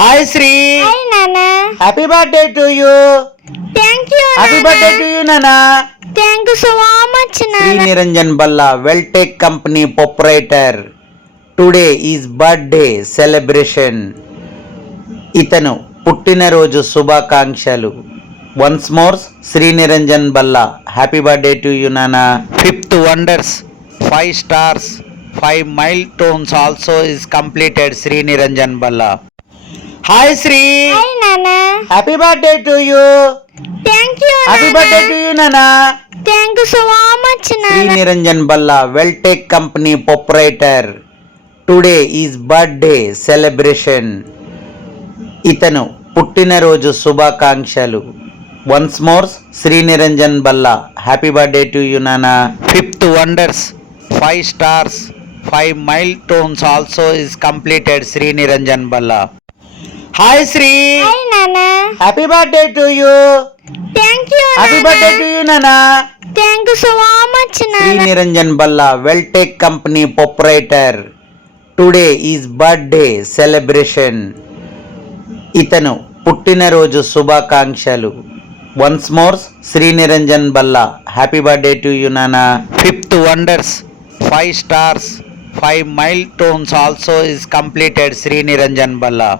హాయ్ Sri. Hi నాన్న. Happy birthday to you. Thank you happy birthday to you నానా. Thank you so much Sri నాన్న. Niranjan Balla Veltech company proprietor. Today is birthday celebration. ఇతను పుట్టినరోజు శుభాకాంక్షలు. Once more Shri Niranjan Balla happy birthday to you నానా. 5th wonders, 5 stars, 5 milestones also is completed Shri Niranjan Balla. Hi Sri. Hi నాన్న. Happy birthday to you. Thank you happy birthday to you నానా. Thank you so much Sri నాన్న. Niranjan Balla Veltech company proprietor. Today is birthday celebration. ఇతను పుట్టినరోజు శుభాకాంక్షలు. Once more Shri Niranjan Balla happy birthday to you నానా. 5th wonders, 5 stars, 5 milestones also is completed Shri Niranjan Balla. Hi Sri. Hi నాన్న. Happy birthday to you. Thank you happy birthday to you నానా. Thank you so much Sri నాన్న. Niranjan Balla Veltech company proprietor. Today is birthday celebration. ఇతను పుట్టినరోజు శుభాకాంక్షలు. Once more Shri Niranjan Balla happy birthday to you నానా. 5th wonders, 5 stars, 5 milestones also is completed Shri Niranjan బల్లా.